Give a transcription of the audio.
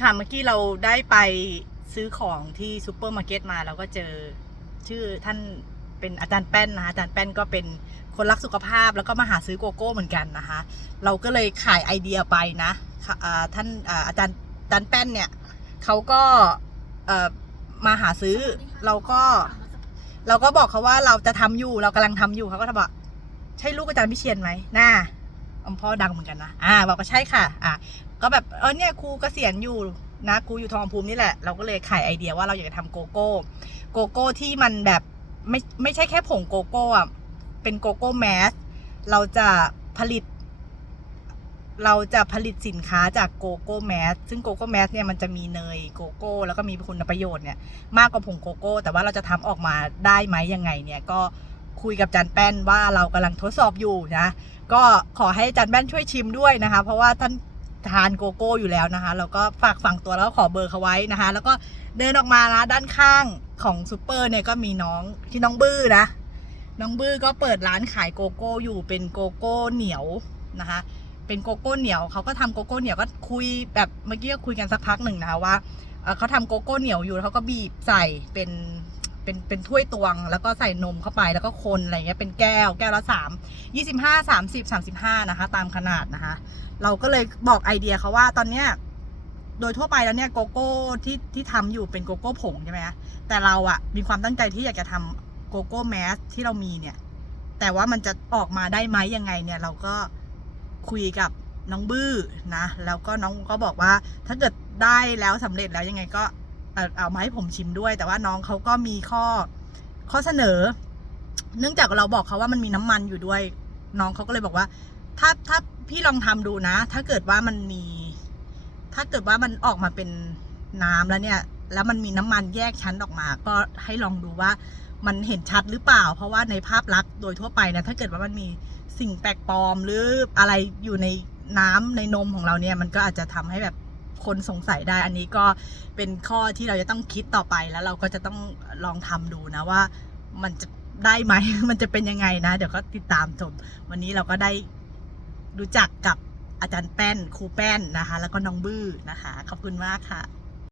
ค่ะเมื่อกี้เราได้ไปซื้อของที่ซูเปอร์มาร์เก็ตมาเราก็เจอชื่อท่านเป็นอาจารย์แป้นนะคะอาจารย์แป้นก็เป็นคนรักสุขภาพแล้วก็มาหาซื้อโกโก้เหมือนกันนะคะ เราก็เลยขายไอเดียไปนะท่านอาจารย์อาจารย์แป้นเนี่ยเขาก็มาหาซื้อเราก็ เราก็บอกเขาว่าเราจะทำอยู่เรากำลังทำอยู่เขาก็ถามว่าใช่ลูกอาจารย์พิเชียนไหมน่าอมพ่อดังเหมือนกันนะอ่าบอกว่าใช่ค่ะ อ่า ก็แบบเออเนี่ยครูเกษียณอยู่นะครูอยู่ทองภูมินี่แหละ เราก็เลยขายไอเดียว่าเราอยากจะทำโกโก้ โกโก้ที่มันแบบไม่ไม่ใช่แค่ผงโกโก้อะเป็นโกโก้แมสเราจะผลิต เราจะผลิตสินค้าจากโกโก้แมสซึ่งโกโก้แมสเนี่ยมันจะมีเนยโกโก้แล้วก็มีคุณประโยชน์เนี่ยมากกว่าผงโกโก้ แต่ว่าเราจะทำออกมาได้ไหมยังไงเนี่ยก็คุยกับจันแป้นว่าเรากำลังทดสอบอยู่นะ ก็ขอให้จันแป้นช่วยชิมด้วยนะคะ เพราะว่าท่าน ทานโกโก้อยู่แล้วนะคะ แล้วก็ฝากฝังตัวแล้วขอเบอร์เขาไว้นะคะ แล้วก็เดินออกมานะด้านข้างของซูเปอร์เนี่ยก็มีน้องที่น้องบื้อนะ น้องบื้อก็เปิดร้านขายโกโก้อยู่เป็นโกโก้เหนียวนะคะ เป็นโกโก้เหนียวเขาก็ทำโกโก้เหนียวก็คุยแบบเมื่อกี้ก็คุยกันสักพักหนึ่งนะคะว่าเขาทำโกโก้เหนียวอยู่แล้วเขาก็บีบใส่เป็นเป็นเป็นถ้วยตวง แล้วก็ใส่นมเข้าไปแล้วก็คนอะไรเงี้ยเป็นแก้วแก้วละสามยี่สิบห้าสามสิบสามสิบห้านะคะ ตามขนาดนะคะ เราก็เลยบอกไอเดียเขาว่าตอนเนี้ยโดยทั่วไปแล้วเนี่ยโกโก้ที่ที่ทำอยู่เป็นโกโก้ผงใช่ไหมแต่เราอะมีความตั้งใจที่อยากจะทำโกโก้แมสที่เรามีเนี่ย แต่ว่ามันจะออกมาได้ไหมยังไงเนี่ย เราก็คุยกับน้องบื้อนะ แล้วก็น้องก็บอกว่าถ้าเกิดได้แล้วสำเร็จแล้วยังไงก็เอ่อเอามาให้ผมชิมด้วย แต่ว่าน้องเขาก็มีข้อข้อเสนอ เนื่องจากเราบอกเขาว่ามันมีน้ำมันอยู่ด้วย น้องเขาก็เลยบอกว่า ถ้าถ้าพี่ลองทำดูนะ ถ้าเกิดว่ามันมี ถ้าเกิดว่ามันออกมาเป็นน้ำแล้วเนี่ย แล้วมันมีน้ำมันแยกชั้นออกมา ก็ให้ลองดูว่ามันเห็นชัดหรือเปล่า เพราะว่าในภาพลักษณ์โดยทั่วไปนะถ้าเกิดว่ามันมีสิ่งแปลกปลอมหรืออะไรอยู่ในน้ำในนมของเราเนี่ย มันก็อาจจะทำให้แบบคนสงสัยได้ อันนี้ก็เป็นข้อที่เราจะต้องคิดต่อไปแล้วเราก็จะต้องลองทำดูนะว่ามันจะได้ไหม มันจะเป็นยังไงนะ เดี๋ยวก็ติดตามชม วันนี้เราก็ได้ รู้จักกับอาจารย์แป้นครูแป้นนะคะ แล้วก็น้องบื้อนะคะ ขอบคุณมากค่ะ